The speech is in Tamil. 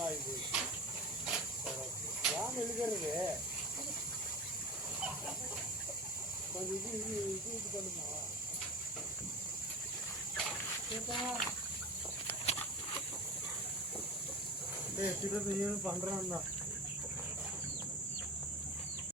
ஆகி போயிடுச்சு. ஏன் எழுதுறது கொஞ்சம் இது பண்ணுமா எப்படி பண்றான் தான்